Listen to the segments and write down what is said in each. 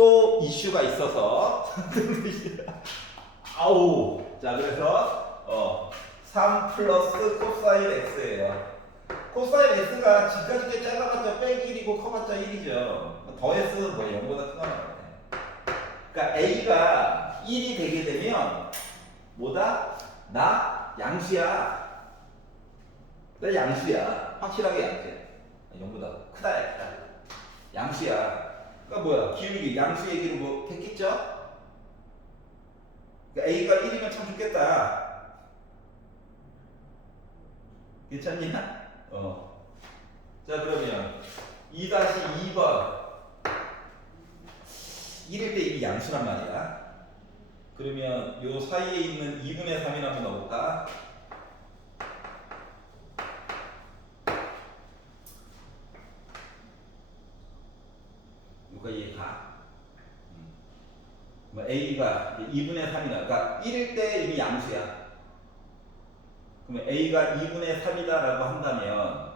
또 이슈가 있어서 아우 자 그래서 3 플러스 코사인 x예요. 코사인 x가 지금까지 게 작아봤자 빼기 1이고 커봤자 1이죠. 더했으면 뭐 0보다 크거나 같아. 그러니까 a가 1이 되게 되면 뭐다? 나 양수야. 나 양수야. 확실하게 양수야. 0보다 크다 크다. 양수야. 그러니까 뭐야? 기울기 양수 얘기를 뭐 했겠죠? 그러니까 a가 1이면 참 좋겠다. 괜찮냐? 자 그러면 2-2번 1일 때 이미 양수란 말이야. 그러면 요 사이에 있는 2분의 3이나 한번 넣어볼까? 요거 이해가? 뭐 A가 2분의 3이나 그러니까 1일 때 이미 양수야. 그러면 A가 2분의 3이다 라고 한다면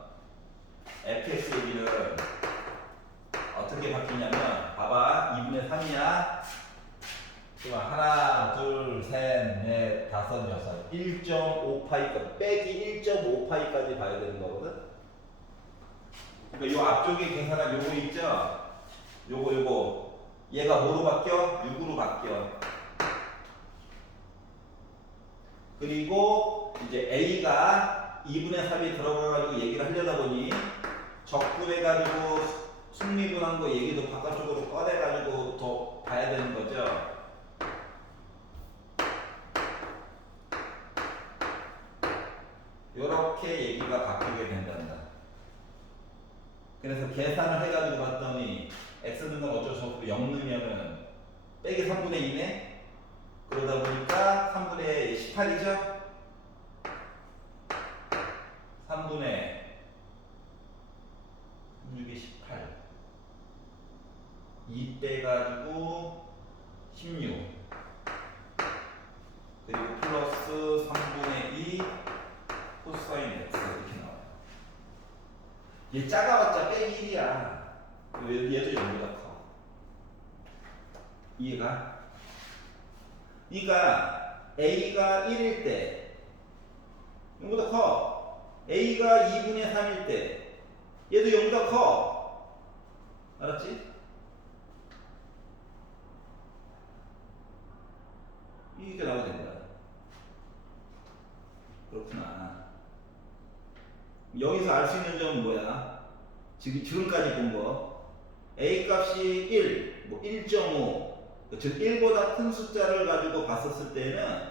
fx 얘기는 어떻게 바뀌냐면 봐봐 2분의 3이야. 그럼 하나, 둘, 셋, 넷, 다섯, 여섯 1.5파이까지 빼기 1.5파이까지 봐야 되는 거거든. 그러니까 요 앞쪽에 계산한 요거 있죠? 요거 얘가 뭐로 바뀌어? 6으로 바뀌어. 그리고 이제 A가 2분의 3이 들어가가지고 얘기를 하려다 보니 적분해가지고 승리분한 거 얘기도 바깥쪽으로 꺼내가지고 더 봐야 되는 거죠. 요렇게 얘기가 바뀌게 된단다. 그래서 계산을 해가지고 봤더니 x는 건 어쩔 수 없고 0 넣으면은 빼기 3분의 2네. 그러다 보니까 3분의 18이죠. 3분의 6이 18 2 빼가지고 16 그리고 플러스 3분의 2 코사인 x 이렇게 나와요. 얘 작아봤자 빼기 1이야. 얘도 0보다 커. 이해가? 그러니까 A가 1일 때 0보다 커. A가 2분의 3일 때 얘도 0보다 커. 알았지? 이게 나오게 된 거야. 그렇구나. 여기서 알 수 있는 점은 뭐야? 지금까지 본 거. A 값이 1, 뭐 1.5, 즉 1보다 큰 숫자를 가지고 봤었을 때는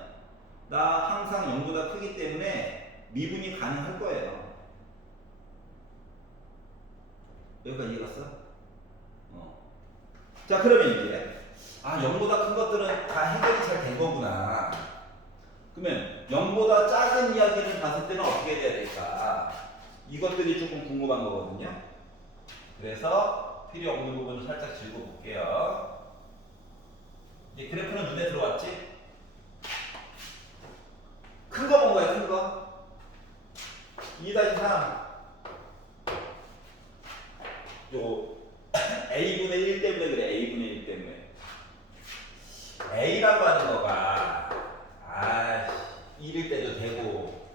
나 항상 0보다 크기 때문에 미분이 가능할 거예요. 여기까지 이해갔어? 자 그러면 이제 0보다 큰 것들은 다 해결이 잘 된 거구나. 그러면 0보다 작은 이야기를 봤을 때는 어떻게 돼야 될까? 이것들이 조금 궁금한 거거든요. 그래서 필요 없는 부분을 살짝 짚어볼게요. 이제 그래프는 눈에 들어왔지? 큰 거 본 거야, 큰 거. 2-3. 요 A분의 1 때문에 그래, A분의 1 때문에. A라고 하는 거가 1일 때도 되고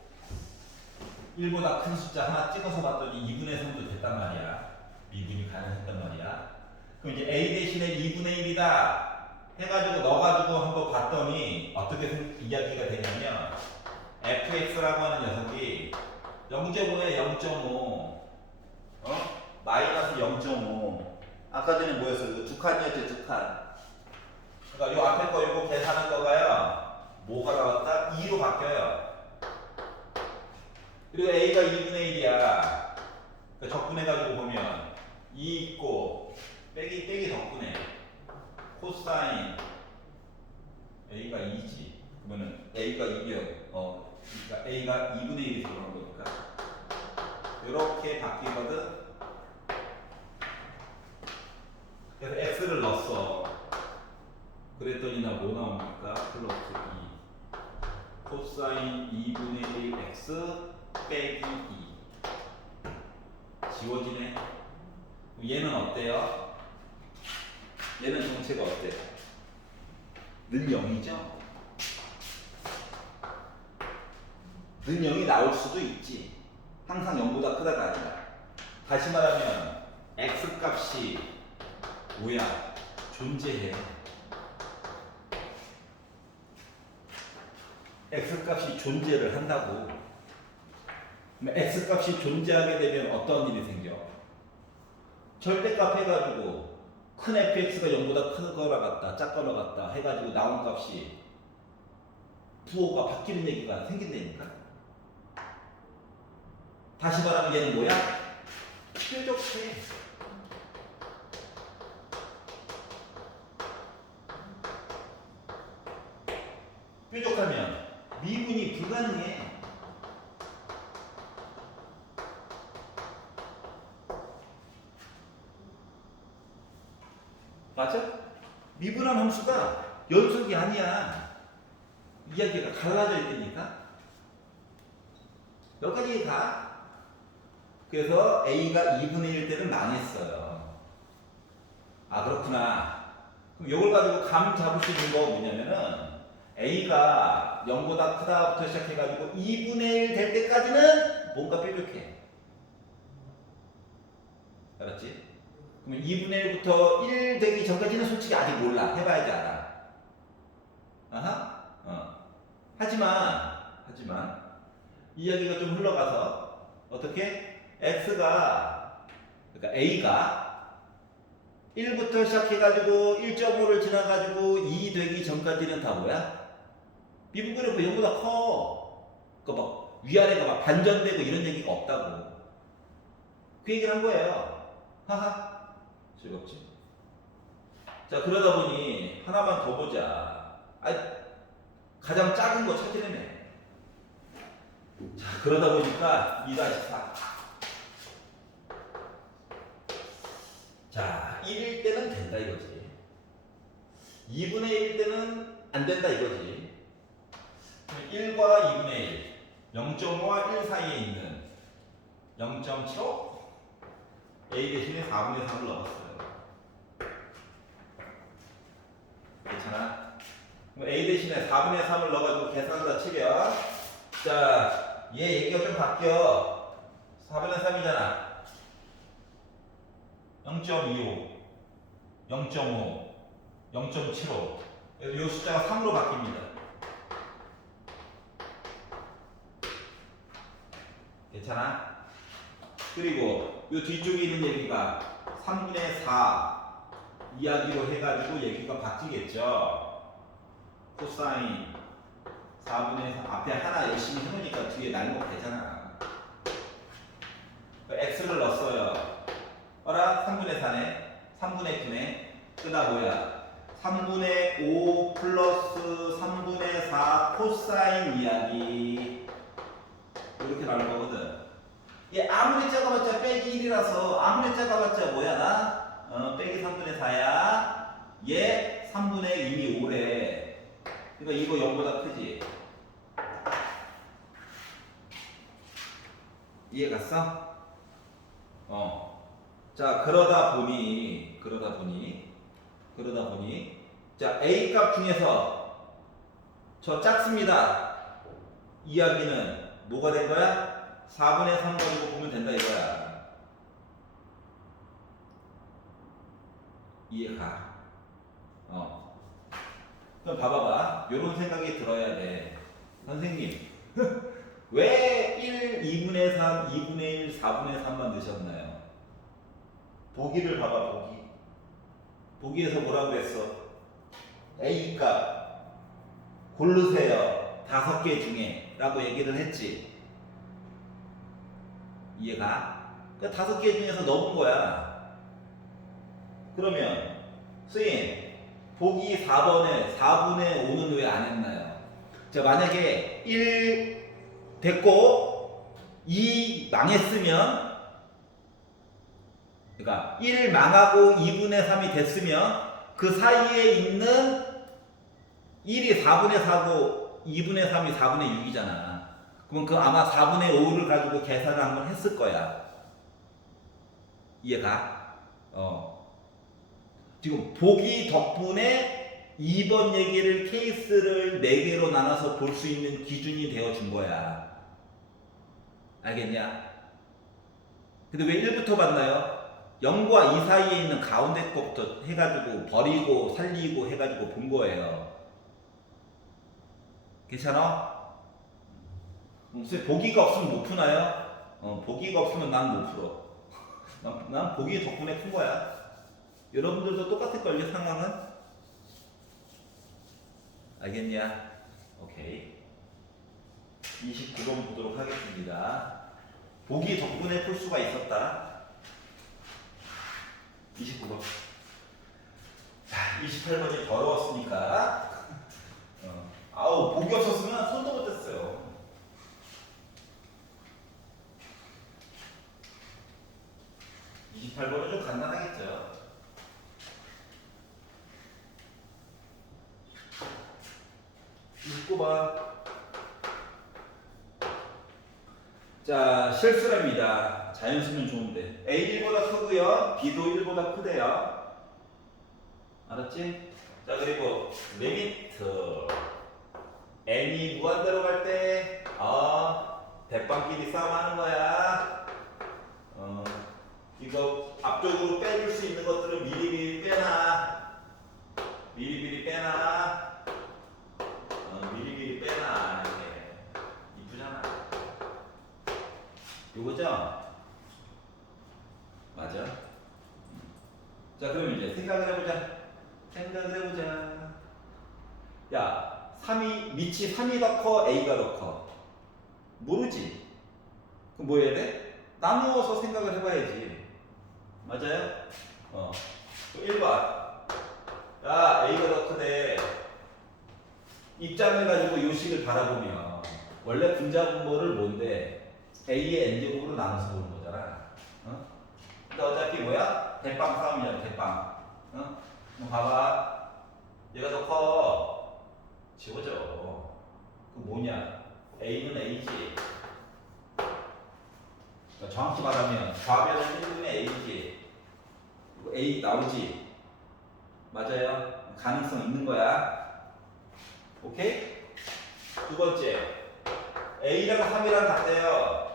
1보다 큰 숫자 하나 찍어서 봤더니 2분의 3도 됐단 말이야. 미분이 가능했단 말이야. 그럼 이제 A 대신에 2분의 1이다 해가지고 넣어가지고 한번 봤더니 어떻게 이야기가 되냐면 fx라고 하는 녀석이 0.5에 0.5 마이너스 0.5 아까 전에 뭐였어요? 두 칸이었죠, 두 칸. 그러니까 요 앞에 거 요거 계산한 거가요. 뭐가 나왔다? 2로 바뀌어요. 그리고 A가 2분의 1이야. 그러니까 적분해가지고 보면 2 있고 빼기 덕분에 코사인 A가 2지. 그러면은 A가 2면 그러니까 A가 2분의 1이 들어간 거니까 이렇게 바뀌거든. 그래서 X를 넣었어. 그랬더니 나 뭐 나옵니까? 플러스 2 코사인 2분의 1 X 빼기 2 지워지네. 얘는 어때요? 얘는 정체가 어때? 는 0이죠? 는 0이 나올 수도 있지. 항상 0보다 크다가 아니라. 다시 말하면 x 값이 뭐야? 존재해. x 값이 존재를 한다고. 그럼 x 값이 존재하게 되면 어떤 일이 생겨? 절대값 해가지고 큰 fx가 0보다 크거나 같다, 작거나 같다 해가지고 나온 값이 부호가 바뀌는 얘기가 생긴다니까. 다시 말하면 얘는 뭐야? 뾰족해. 뾰족하면 미분이 불가능해. 맞아? 미분한 함수가 연속이 아니야. 이야기가 갈라져 있으니까. 여기까지 가. 그래서 A가 2분의 1 때는 망했어요. 아, 그렇구나. 그럼 이걸 가지고 감 잡을 수 있는 거 뭐냐면은 A가 0보다 크다부터 시작해가지고 2분의 1 될 때까지는 뭔가 뾰족해. 알았지? 그러면 2분의 1부터 1 되기 전까지는 솔직히 아직 몰라. 해봐야지 알아. 아하? 하지만 이야기가 좀 흘러가서 어떻게? X가 그러니까 A가 1부터 시작해가지고 1.5를 지나가지고 2 되기 전까지는 다 뭐야? 미분그래프 0보다 커. 그러니까 막 위아래가 막 반전되고 이런 얘기가 없다고. 그 얘기를 한 거예요. 하하. 즐겁지? 자, 그러다 보니 하나만 더 보자. 가장 작은 거 찾으려면. 자, 그러다 보니까 2-4. 자, 1일 때는 된다 이거지. 2분의 1 때는 안 된다 이거지. 1과 2분의 1, 0.5와 1 사이에 있는 0.75 A 대신에 4분의 3을 넣었어요. 괜찮아? 그럼 A 대신에 4분의 3을 넣어가지고 계산하다 치면, 자, 얘 얘기가 좀 바뀌어. 4분의 3이잖아. 0.25, 0.5, 0.75. 이 숫자가 3으로 바뀝니다. 괜찮아? 그리고 이 뒤쪽에 있는 얘기가 3분의 4 이야기로 해가지고 얘기가 바뀌겠죠. 코사인 4분의 3 앞에 하나 열심히 해놓으니까 뒤에 날목 되잖아. x를 넣었어요. 어라 3분의 4네. 3분의 9네. 그다 뭐야? 3분의 5 플러스 3분의 4 코사인 이야기. 이렇게 나올 거거든. 얘 아무리 작아봤자 빼기 1이라서 아무리 작아봤자 뭐야 나? 빼기 3분의 4야. 얘 3분의 이미 5래. 그러니까 이거 0보다 크지. 이해 갔어? 자, 그러다 보니 자, A 값 중에서 저 작습니다. 이야기는 뭐가 된 거야? 4분의 3 가지고 보면 된다 이거야. 이해가? 그럼 봐봐봐. 요런 생각이 들어야 돼. 선생님, 왜 1, 2분의 3, 2분의 1, 4분의 3만 넣으셨나요? 보기를 봐봐, 보기. 보기에서 뭐라고 했어? A 값 고르세요. 5개 중에 라고 얘기를 했지. 이해가? 그러니까 5개 중에서 넣은 거야. 그러면 선생님 보기 4번에 4분의 5는 왜 안 했나요? 자, 만약에 1 됐고 2 망했으면, 그러니까 1 망하고 2분의 3이 됐으면 그 사이에 있는 1이 4분의 4고 2분의 3이 4분의 6이잖아. 그럼 그 아마 4분의 5를 가지고 계산을 한번 했을 거야. 이해가? 지금 보기 덕분에 2번 얘기를 케이스를 4개로 나눠서 볼 수 있는 기준이 되어준 거야. 알겠냐? 근데 왜 1부터 봤나요? 0과 2 사이에 있는 가운데 거부터 해가지고 버리고 살리고 해가지고 본 거예요. 괜찮아? 선생님 보기가 없으면 못 푸나요? 보기가 없으면 난 못 풀어. 난 보기 덕분에 푼 거야. 여러분들도 똑같을걸요, 상황은? 알겠냐? 오케이. 29번 보도록 하겠습니다. 보기 덕분에 풀 수가 있었다. 29번. 자, 28번이 더러웠으니까. 아우, 보기 없었으면 손도 못 댔어요. 28번은 좀 간단하겠죠. 29번. 자, 실수랍니다. 자연수면 좋은데. A 1보다 크고요. B도 1보다 크대요. 알았지? 자, 그리고 리미트. N이 무한대로 갈 때, 대빵끼리 싸움하는 거야. 이거 앞쪽으로 빼줄 수 있는 것들은 미리미리 빼놔. 미리미리 빼놔. 미리미리 빼놔. 이렇게. 이쁘잖아. 요거죠? 맞아. 자, 그럼 이제 생각을 해보자. 야, 3이, 밑이 3이 더 커, A가 더 커? 모르지? 그럼 뭐 해야 돼? 나누어서 생각을 해봐야지. 맞아요? 1번. 야, A가 더 크대. 입장을 가지고 요식을 바라보면 원래 분자분모를 뭔데? A의 N제곱으로 나눠서 보는 거잖아. 근데 어차피 뭐야? 대빵 싸움이잖아, 대빵. 그럼 봐봐. 얘가 더 커. 지워져. 그 뭐냐? A는 A지. 그러니까 정확히 말하면 좌변은 1분의 A지. A 나오지. 맞아요. 가능성 있는 거야. 오케이? 두 번째. A랑 3이랑 같대요.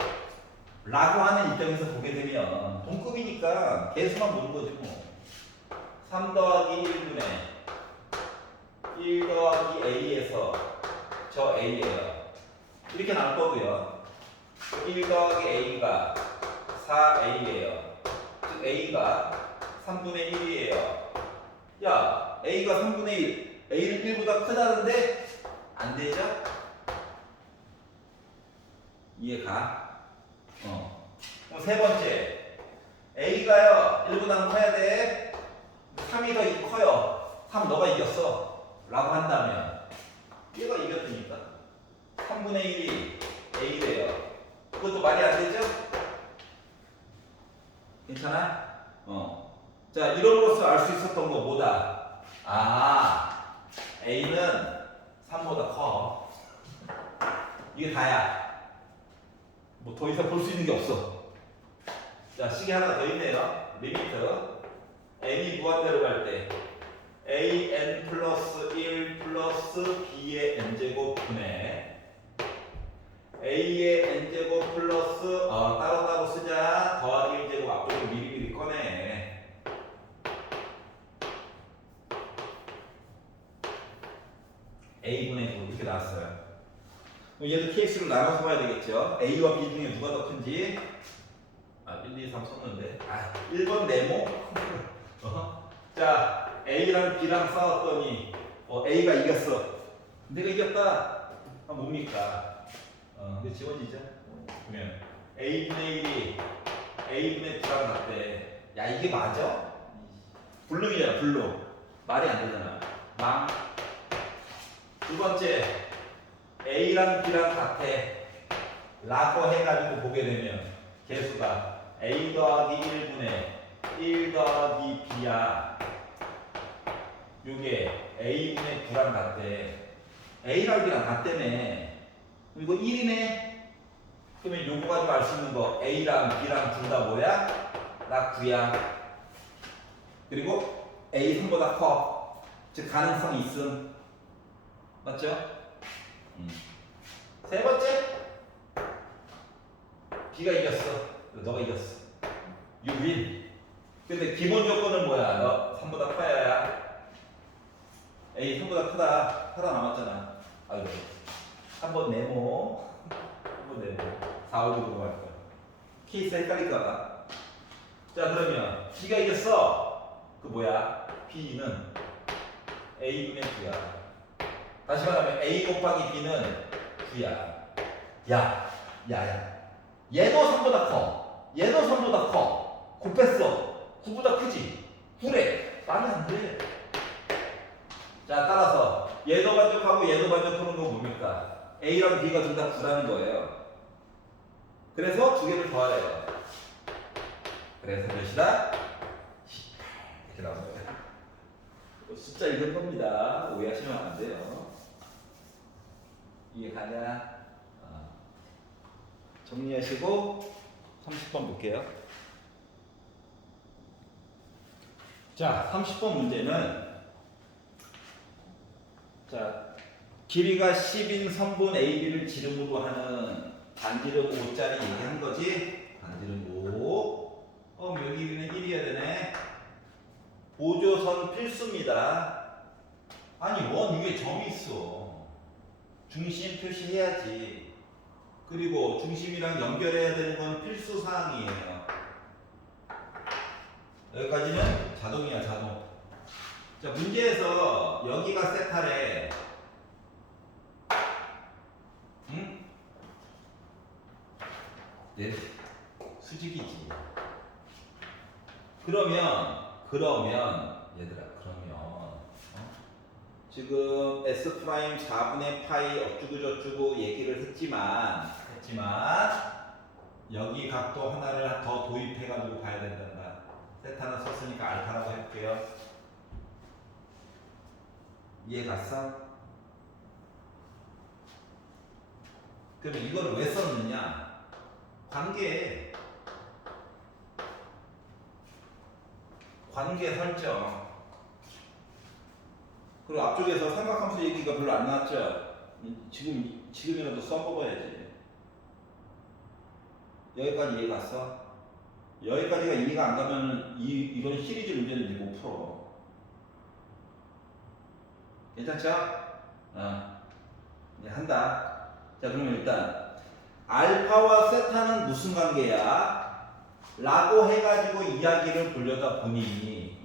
라고 하는 입장에서 보게 되면 동급이니까 개수만 보는 거지 뭐. 3 더하기 1분의 1 더하기 A에서 저 A예요. 이렇게 나올 거고요. 1 더하기 A가 4A예요. 즉 A가 3분의 1이에요. 야, A가 3분의 1, A는 1보다 크다는데 안 되죠? 이해가? 그럼 세 번째, A가요 1보다 커야 돼. 3이 더 커요. 3 너가 이겼어 라고 한다면 얘가 이겼으니까 3분의 1이 A래요. 그것도 말이 안 되죠? 괜찮아? 자, 이름으로써 알 수 있었던 거 뭐다? A는 3보다 커. 이게 다야. 뭐 더 이상 볼 수 있는 게 없어. 자, 식이 하나 더 있네요. 리미트. n이 무한대로 갈 때 an 플러스 1 플러스 b의 n제곱 분의 a의 n제곱 플러스 따로따로 쓰자. 더하기 1제곱 앞쪽으로 미리미리 꺼내. a분의 9 이렇게 나왔어요. 얘도 케이스로 나눠서 봐야 되겠죠. A와 B 중에 누가 더 큰지. 1, 2, 3 썼는데. 1번 네모. 자, A랑 B랑 싸웠더니 A가 이겼어. 내가 이겼다. 뭡니까? 근데 지워지죠? 그러면 A분의 1이 A분의 9랑 같대. 야, 이게 맞아? 불능이잖아, 불능. 말이 안 되잖아. 망. 두 번째. A랑 B랑 같아 라고 해가지고 보게 되면 개수가 A 더하기 1분의 1 더하기 B야. 요게 A분의 9랑 같대. A랑 B랑 같다며. 이거 1이네. 그러면 요거 가지고 알 수 있는 거 A랑 B랑 둘 다 뭐야? 나 9야. 그리고 A 3보다 커. 즉 가능성이 있음. 맞죠? 세 번째, B가 이겼어. 너가 이겼어. You win. 근데 기본 조건은 뭐야? 너 3보다 커야 A 3보다 크다. 살아남았잖아. 아이고. 한번 네모. 한번 네모. 4, 5, 6으로 갈 거야. 케이스 헷갈릴까봐. 자, 그러면 B가 이겼어. 그 뭐야? B는 A분의 9야. 다시 말하면 A 곱하기 B는 9야. 야. 얘도 3보다 커. 얘도 3보다 커. 곱했어. 9보다 크지? 9래. 말이 안 돼. 자, 따라서 얘도 만족하고 얘도 만족하는 건 뭡니까? A랑 B가 둘 다 9라는 거예요. 그래서 두 개를 더하래요. 그래서 몇이다? 18. 이렇게 나온 거예요. 숫자 읽은 겁니다. 오해하시면 안 돼요. 이해 가냐? 정리하시고 30번 볼게요. 자, 30번 문제는 자, 길이가 10인 선분 AB를 지름으로 하는 반지름 5짜리 얘기한 거지? 반지름 5. 여기 길이는 1이어야 되네. 보조선 필수입니다. 아니, 원 위에 점이 있어. 중심 표시해야지. 그리고 중심이랑 연결해야 되는 건 필수 사항이에요. 여기까지는 자동이야, 자동. 자, 문제에서 여기가 세타래. 응? 네, 수직이지. 그러면 얘들아, 지금 S 프라임 4분의 파이 어쩌고 저쩌고 얘기를 했지만 여기 각도 하나를 더 도입해가지고 봐야 된단다. 세타는 썼으니까 알파라고 해볼게요. 이해 갔어? 그러면 이거를 왜 썼느냐? 관계 설정. 그리고 앞쪽에서 삼각함수 얘기가 별로 안 나왔죠? 지금이라도 써먹어야지. 여기까지 이해 갔어? 여기까지가 이해가 안 가면 이건 시리즈 문제는 이제 못 풀어. 괜찮죠? 이제 한다. 자, 그러면 일단 알파와 세타는 무슨 관계야? 라고 해가지고 이야기를 보려다 보니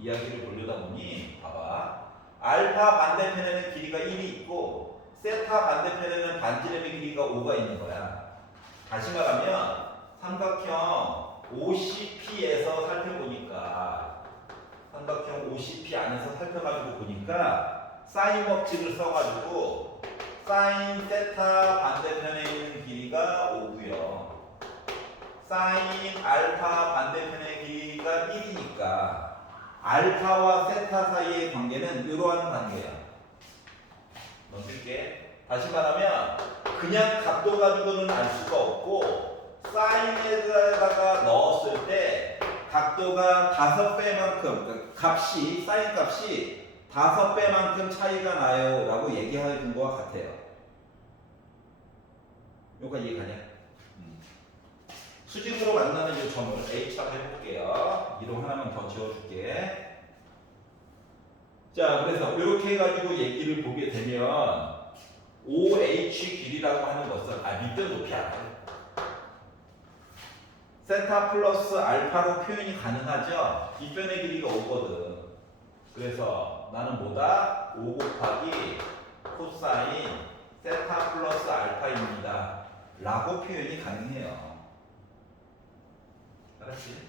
봐봐. 알파 반대편에는 길이가 1이 있고 세타 반대편에는 반지름의 길이가 5가 있는 거야. 다시 말하면 삼각형 OCP에서 살펴보니까 삼각형 OCP 안에서 살펴가지고 보니까 사인 법칙을 써가지고 사인 세타 반대편에 있는 길이가 5고요. 사인 알파 반대편의 길이가 1이니까 알파와 세타 사이의 관계는 이러한 관계야. 넘길게. 다시 말하면 그냥 각도 가지고는 알 수가 없고 사인에다가 넣었을 때 각도가 5배만큼 그러니까 사인 값이 5배만큼 차이가 나요 라고 얘기해 준 것 같아요. 여기까지 이해가냐? 수직으로 만나는 이 점을 H라고 해볼게요. 이름 하나만 더 지워줄게. 자, 그래서 이렇게 해가지고 얘기를 보게 되면 OH 길이라고 하는 것은 밑변 높이 알아요. 세타 플러스 알파로 표현이 가능하죠. 뒷변의 길이가 5거든. 그래서 나는 뭐다? 5 곱하기 코사인 세타 플러스 알파입니다. 라고 표현이 가능해요. 알았지?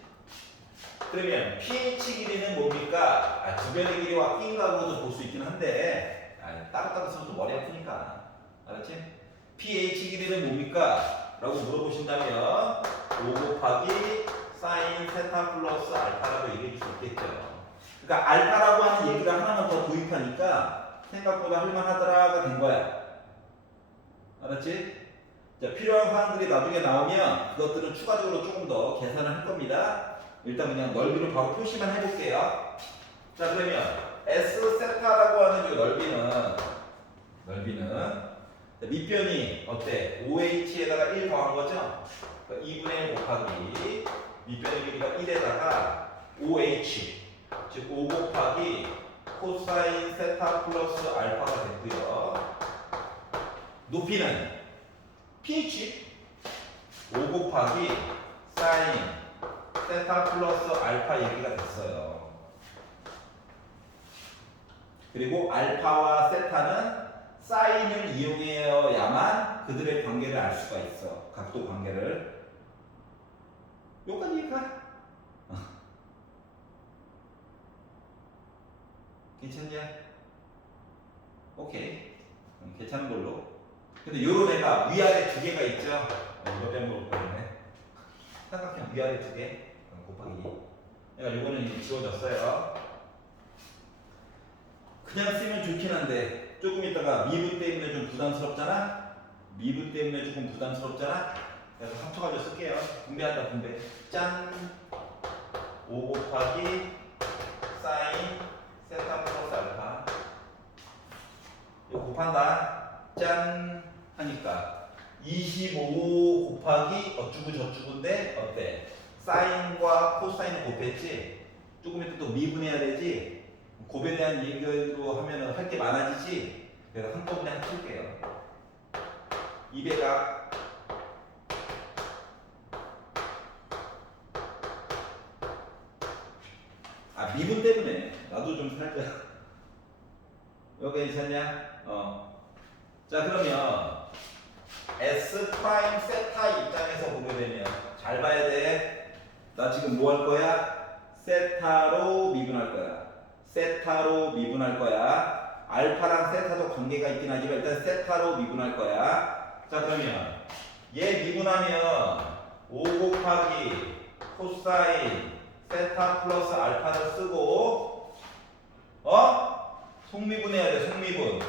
그러면 pH 길이는 뭡니까? 주변의 길이와 낀각으로도 볼 수 있긴 한데 따로따로 쓰면 또 머리 아프니까. 알았지? pH 길이는 뭡니까? 라고 물어보신다면 5 곱하기 사인 세타 플러스 알파라고 얘기해 줄 수 있겠죠. 그러니까 알파라고 하는 얘기를 하나만 더 도입하니까 생각보다 할만하더라가 된 거야. 알았지? 자, 필요한 사항들이 나중에 나오면 그것들은 추가적으로 조금 더 계산을 할 겁니다. 일단 그냥 넓이로 바로 표시만 해볼게요. 자 그러면 S 세타라고 하는 이 넓이는 밑변이 어때? OH에다가 1 더한 거죠? 그러니까 2분의 1 곱하기 밑변의 길이가 1에다가 OH 즉 5 곱하기 코사인 세타 플러스 알파가 됐고요. 높이는 pH 5 곱하기 사인 세타 플러스 알파 얘기가 됐어요. 그리고 알파와 세타는 사인을 이용해야만 그들의 관계를 알 수가 있어. 각도 관계를. 여기까지 이해가? 괜찮냐? 오케이. 괜찮은 걸로. 근데 요런 애가 위아래 두 개가 있죠? 이거 빼먹을 거였네. 삼각형 위아래 두 개. 곱하기 2. 그러니까 요거는 이제 지워졌어요. 그냥 쓰면 좋긴 한데 조금 있다가 미분 때문에 좀 부담스럽잖아? 미분 때문에 조금 부담스럽잖아? 그래서 합쳐가지고 쓸게요. 분배한다 분배. 짠! 5 곱하기 사인 세타 플러스 알파. 이거 곱한다. 짠! 하니까 25 곱하기 어쭈구 저쭈구인데 어때? 사인과 코사인을 곱했지? 조금 있다 또 미분해야 되지? 곱에 대한 얘기로 하면 할 게 많아지지? 그래서 한꺼번에 합칠게요. 200가 미분 때문에 나도 좀 살짝 여기 괜찮냐? 자 그러면 S 프라임 세타 입장에서 보게 되면 잘 봐야 돼. 나 지금 뭐 할 거야? 세타로 미분할 거야. 세타로 미분할 거야. 알파랑 세타도 관계가 있긴 하지만 일단 세타로 미분할 거야. 자 그러면 얘 미분하면 5 곱하기 코사인 세타 플러스 알파를 쓰고 속미분해야 돼. 속미분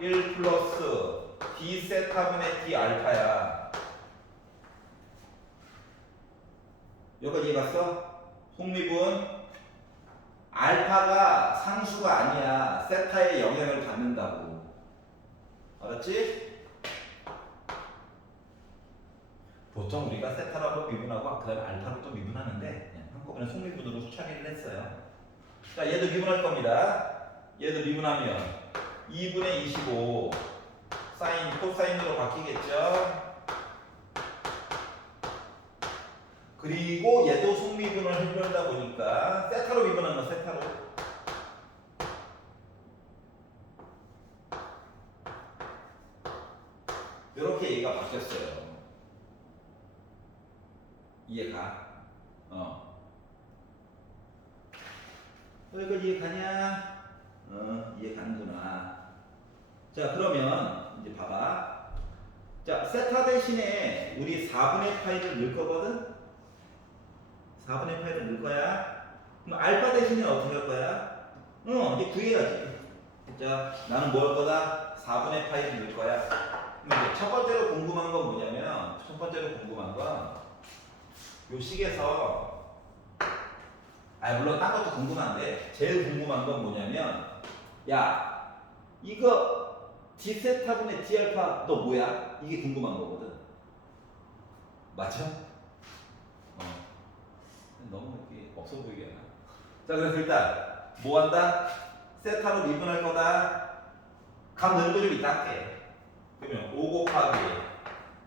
1 플러스 d 세타분의 d 알파야. 여기까지 이해갔어? 속미분 알파가 상수가 아니야. 세타의 영향을 받는다고. 알았지? 보통 우리가 세타라고 미분하고 그 다음에 알파로 또 미분하는데 그냥 한꺼번에 속미분으로 처리를 했어요. 자 얘도 미분할 겁니다. 얘도 미분하면 2분의 25 사인 코사인으로 바뀌겠죠. 그리고 얘도 속미분을 해주려다 보니까 세타로 미분한 거 세타로. 이렇게 얘가 바뀌었어요. 이해가? 여기까지 이해가냐? 이해가는구나. 자 그러면 이제 봐봐. 자 세타 대신에 우리 4분의 파이를 넣을 거거든? 4분의 파이를 넣을 거야. 그럼 알파 대신에 어떻게 할 거야? 이제 구해야지. 자 나는 뭐 할 거다? 4분의 파이를 넣을 거야. 그럼 이제 첫 번째로 궁금한 건 뭐냐면 첫 번째로 궁금한 건 요 식에서 물론 딴 것도 궁금한데 제일 궁금한 건 뭐냐면 야 이거 d 세타분의 d 알파 너 뭐야? 이게 궁금한 거거든. 맞죠? 너무 이렇게 없어 보이게 하나? 자 그래서 일단 뭐 한다? 세타로 미분할 거다. 값 넣는 거 좀 이따 할게. 그러면 5 곱하기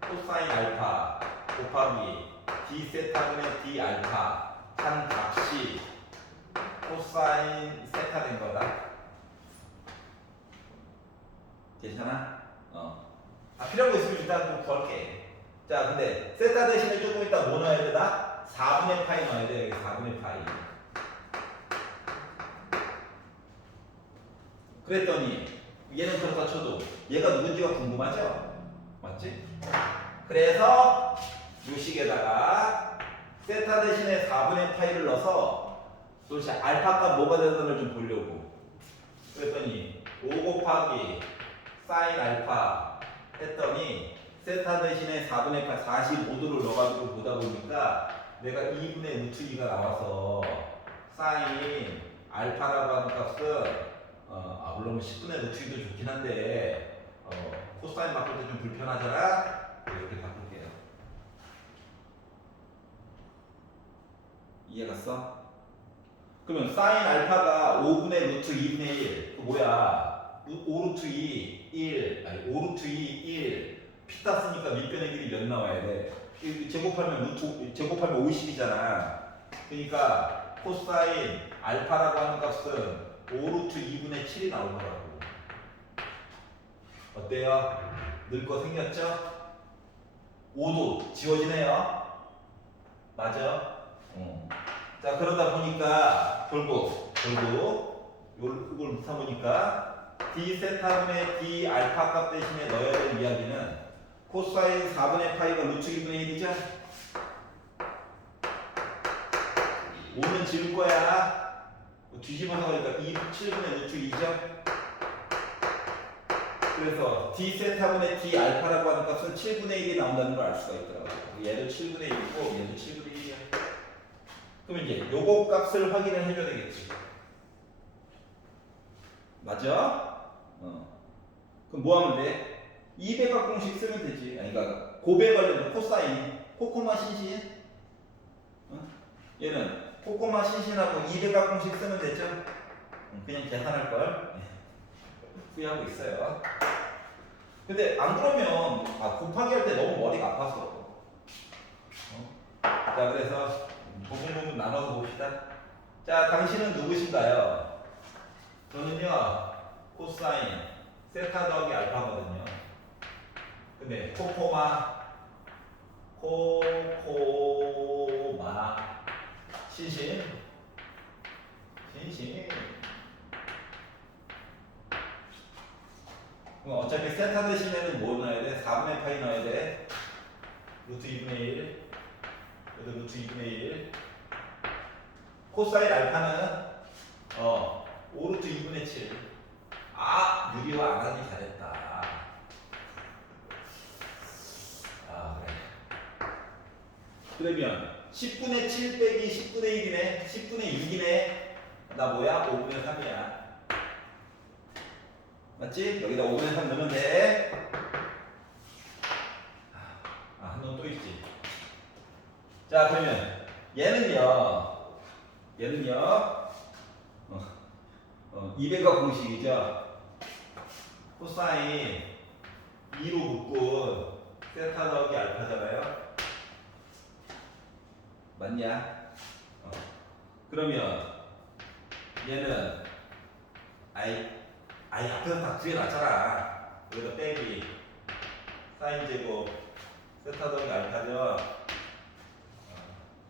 코사인 알파 곱하기 d 세타분의 d 알파 한 값이 코사인 세타 된 거다. 괜찮아? 필요한 거 있으면 일단 좀 구할게. 자 근데 세타 대신에 조금 이따 뭐 넣어야 되나? 4분의 파이 넣어야 돼. 여기 4분의 파이. 그랬더니 얘는 그렇다 쳐도 얘가 누군지가 궁금하죠? 맞지? 그래서 요 식에다가 세타 대신에 4분의 파이를 넣어서 도대체 알파가 뭐가 되는지를 좀 보려고. 그랬더니 5 곱하기 사인 알파 했더니 세타 대신에 4분의 파이 45도를 넣어가지고 보다 보니까 내가 2분의 루트 2가 나와서 사인 알파라고 하는 값은 물론 10분의 루트 2도 좋긴 한데 코사인 바꿀 때 좀 불편하잖아. 이렇게 바꿀게요. 이해갔어? 그러면 사인 알파가 5분의 루트 2분의 1. 그 뭐야? 5 루트 2, 1. 아니 5 루트 2, 1. 피타 쓰니까 밑변의 길이 몇 나와야 돼? 제곱하면 제곱하면 50이잖아. 그러니까 코사인 알파라고 하는 값은 5 루트 2분의 7이 나오더라고. 어때요? 늘 거 생겼죠? 5도 지워지네요. 맞아? 자, 그러다 보니까 결국 이걸 넣다 보니까 d 세타분의 d 알파 값 대신에 넣어야 될 이야기는 코사인 4분의 파이가 루트 2분의 1이죠? 5는 지울 거야. 뒤집어서 가니까 2 7분의 루트 2죠? 그래서 d 세타분의 d 알파라고 하는 값은 7분의 1이 나온다는 걸 알 수가 있더라고. 얘도 7분의 1이고 얘도 7분의 1이야. 그러면 이제 요거 값을 확인을 해줘야 되겠지. 맞아? 그럼 뭐 하면 돼? 200각 공식 쓰면 되지. 아니, 그러니까 곱에 관련된 코사인, 코코마 신신. 얘는 코코마 신신하고 200각 공식 쓰면 되죠? 그냥 계산할 걸 후회하고 있어요. 근데 안 그러면 곱하기 할 때 너무 머리가 아파서. 자, 그래서 부분 나눠서 봅시다. 자, 당신은 누구신가요? 저는요 코사인 세타 더하기 알파거든요. 근데 코코마 신신 그럼 어차피 세타 대신에는 뭐 넣어야 돼? 4분의 파이 넣어야 돼. 루트 2분의 1 여기도 루트 2분의 1 코사인 알파는 5루트 2분의 7. 유리화 안 하니 잘했다. 그래. 그러면 10분의 7 빼기 10분의 1이네. 10분의 6이네. 나 뭐야? 5분의 3이야. 맞지? 여기다 5분의 3 넣으면 돼. 한 놈 또 있지. 자, 그러면 얘는요 200과 공식이죠. 코사인 2로 묶은 세타 더하기 알파잖아요. 맞냐? 그러면 얘는 앞에서 다 구해놨잖아. 여기다 빼기 사인 제곱 세타 더하기 알파죠.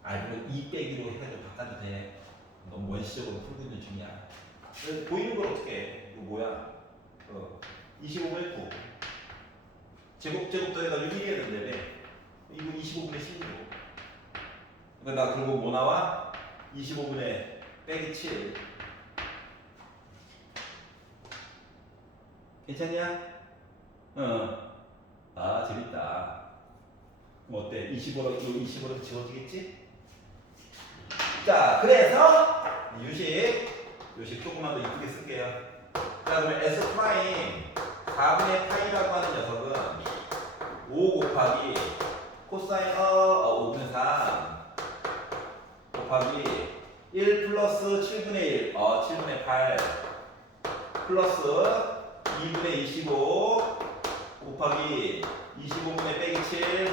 그리고 2 빼기로 해가지고 바꿔도 돼. 너무 원시적으로 풀고 있는 중이야. 그래서 보이는 걸 어떻게 해? 이거 뭐야? 25분의 9 제곱 더해가지고 1이 해야 된다며. 이거 25분의 10이고. 그러니까 나 결국 뭐 나와? 25분의 빼기 7. 괜찮냐? 재밌다. 그럼 어때? 25로 지워지겠지? 자, 그래서 요식 조금만 더 이쁘게 쓸게요. 자, 그러면 S 프라임 4분의 파이라고 하는 녀석은 5 곱하기 코사인 5분의 3 곱하기 1 플러스 7분의 1 7분의 8 플러스 2분의 25 곱하기 25분의 빼기 7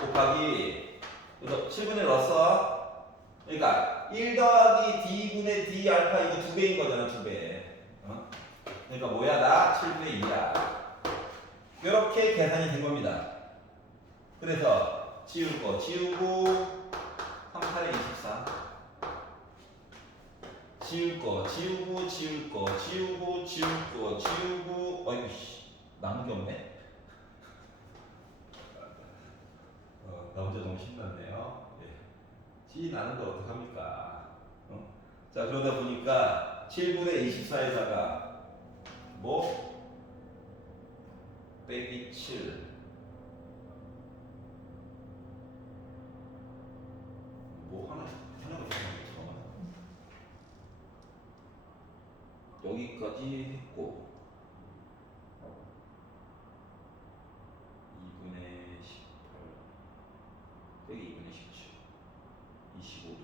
곱하기 7분의 1 넣었어. 그러니까 1 더하기 D분의 D 알파 이거 2배인 거잖아. 2배. 그러니까 뭐야? 나 7분의 2야. 이렇게 계산이 된 겁니다. 그래서 지우고 3, 8에 24 지우고 어이씨 남은 게 없네. 나 혼자 너무 신났네요. 지 나는 거 어떡합니까? 자, 그러다 보니까 7분의 24에다가 뭐 빼기 7 뭐 하나 잠깐만. 여기까지 했고 2분의 18 빼기 2분의 17 25도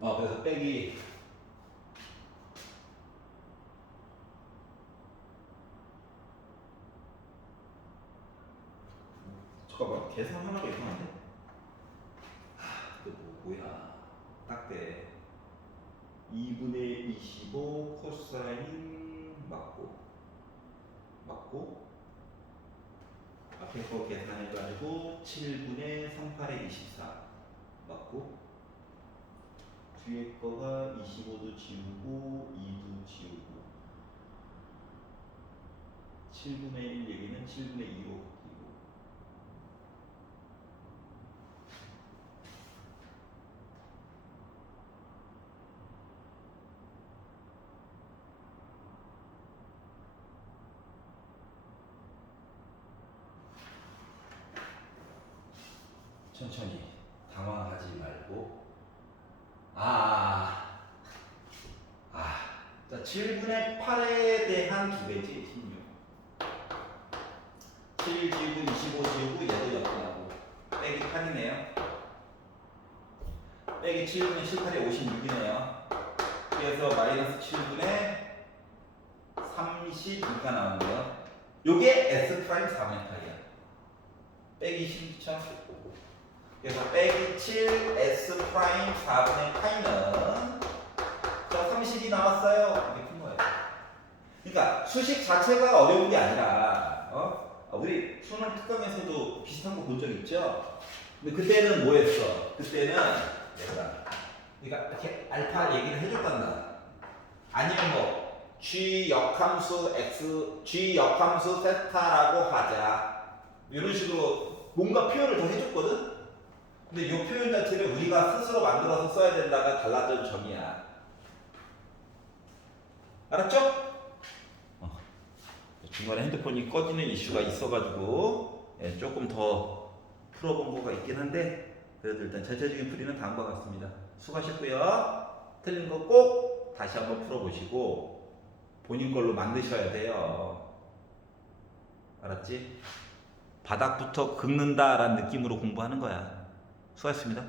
있고 그래서 빼기 잠깐만 계산 하나가 이상한데? 이거 뭐야 딱대 2분의 25 코사인 맞고 앞에 거 계산해가지고 7분의 38에 24 맞고 뒤에 거가 25도 지우고 2도 지우고 7분의 1 얘기는 7분의 2로 바뀌고 천천히 당황하지 말고 자, 7분의 8에 대한 2배지 16 7 지우고 25 지우고 얘도 역분하고 빼기 8이네요 빼기 7분의 18이 56이네요 그래서 마이너스 7분의 36가 나오는데요 요게 S 프라임 4분의 8이야 빼기 12죠 그래서 빼기 7 S 프라임 4분의 8는 자 30이 나왔어요 이게 큰 거예요 그러니까 수식 자체가 어려운 게 아니라 우리 수능 특강에서도 비슷한 거 본 적 있죠? 근데 그때는 뭐 했어? 그때는 내가 그러니까 이렇게 알파 얘기를 해줬단 말이야 아니면 뭐 G 역함수 X, G 역함수 세타라고 하자 이런 식으로 뭔가 표현을 더 해줬거든? 근데 이 표현 자체를 우리가 스스로 만들어서 써야 된다가 달라진 점이야 알았죠? 중간에 핸드폰이 꺼지는 이슈가 있어가지고 조금 더 풀어본 거가 있긴 한데 그래도 일단 전체적인 풀이는 다음과 같습니다. 수고하셨고요. 틀린 거 꼭 다시 한번 풀어보시고 본인 걸로 만드셔야 돼요. 알았지? 바닥부터 긁는다라는 느낌으로 공부하는 거야. 수고하셨습니다.